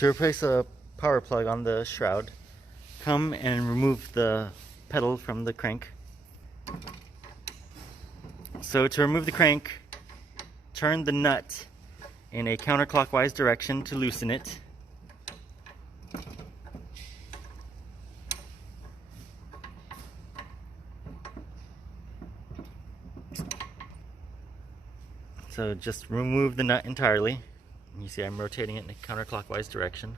To replace a power plug on the shroud, come and remove the pedal from the crank. So to remove the crank, turn the nut in a counterclockwise direction to loosen it. So just remove the nut entirely. You see I'm rotating it in a counterclockwise direction.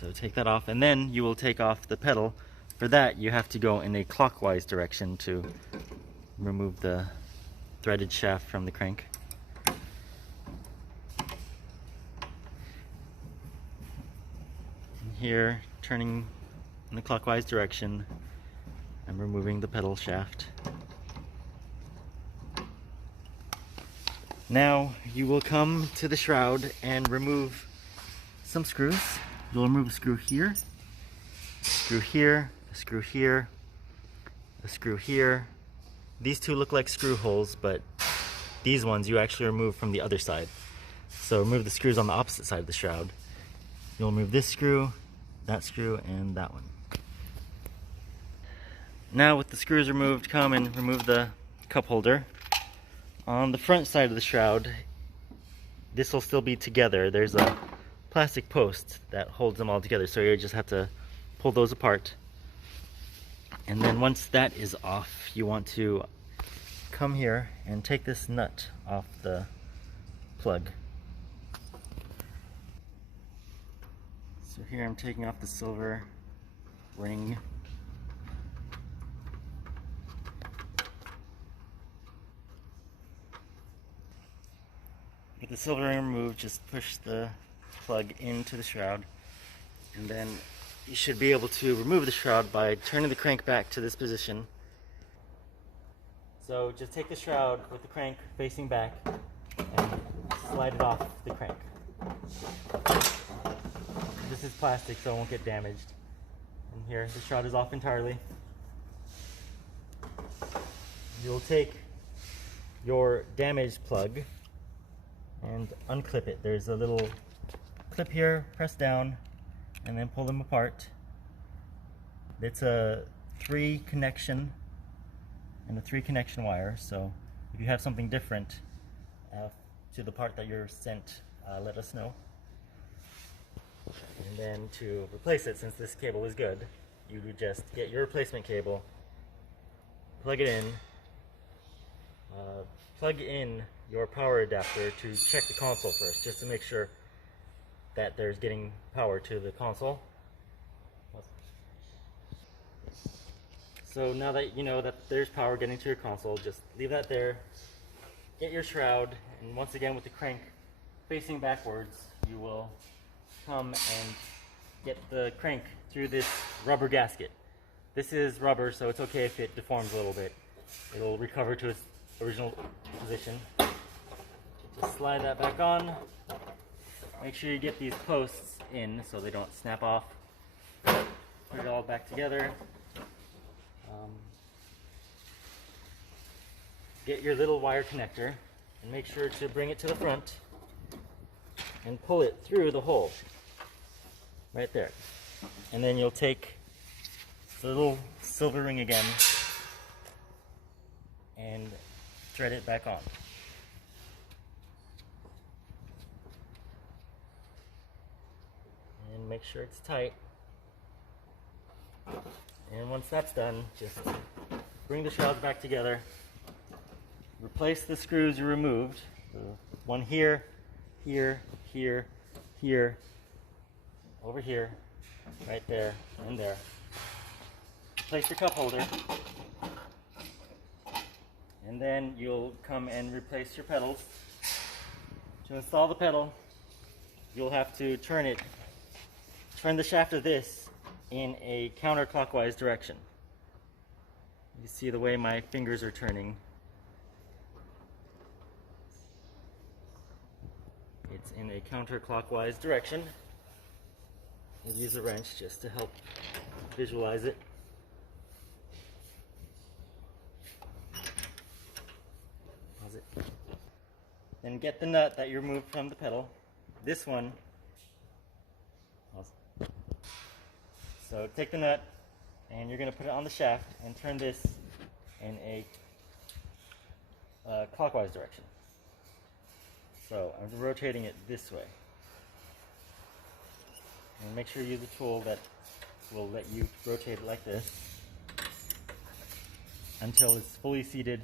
So take that off, and then you will take off the pedal. For that, you have to go in a clockwise direction to remove the threaded shaft from the crank. And here, turning in the clockwise direction, I'm removing the pedal shaft. Now you will come to the shroud and remove some screws. You'll remove a screw here, a screw here, a screw here, a screw here. These two look like screw holes, but these ones you actually remove from the other side. So remove the screws on the opposite side of the shroud. You'll remove this screw, and that one. Now with the screws removed, come and remove the cup holder. On the front side of the shroud, this will still be together. There's a plastic post that holds them all together, so you just have to pull those apart. And then once that is off, you want to come here and take this nut off the plug. So here I'm taking off the silver ring. With the silver ring removed, just push the plug into the shroud, and then you should be able to remove the shroud by turning the crank back to this position. So just take the shroud with the crank facing back and slide it off the crank. This is plastic, so it won't get damaged. And here, the shroud is off entirely. You'll take your damaged plug and unclip it. There's a little clip here, press down, and then pull them apart. It's a 3 connection and a 3 connection wire, so if you have something different to the part that you're sent, let us know. And then to replace it, since this cable is good, you would just get your replacement cable, plug it in, plug in your power adapter to check the console first, just to make sure that there's getting power to the console. So now that you know that there's power getting to your console, just leave that there, get your shroud, and once again with the crank facing backwards, you will come and get the crank through this rubber gasket. This is rubber, so it's okay if it deforms a little bit. It'll recover to its original position. Just slide that back on. Make sure you get these posts in so they don't snap off. Put it all back together. Get your little wire connector and make sure to bring it to the front and pull it through the hole right there. And then you'll take the little silver ring again and thread it back on. And make sure it's tight. And once that's done, just bring the shrouds back together. Replace the screws you removed. The one here, here, here, here, over here, right there, and there. Replace your cup holder. And then you'll come and replace your pedals. To install the pedal, you'll have to turn the shaft of this in a counterclockwise direction. You see the way my fingers are turning. It's in a counterclockwise direction. We'll use a wrench just to help visualize it. Pause it. Then get the nut that you removed from the pedal this one, so take the nut and you're going to put it on the shaft and turn this in a clockwise direction. So I'm rotating it this way. And make sure you use a tool that will let you rotate it like this until it's fully seated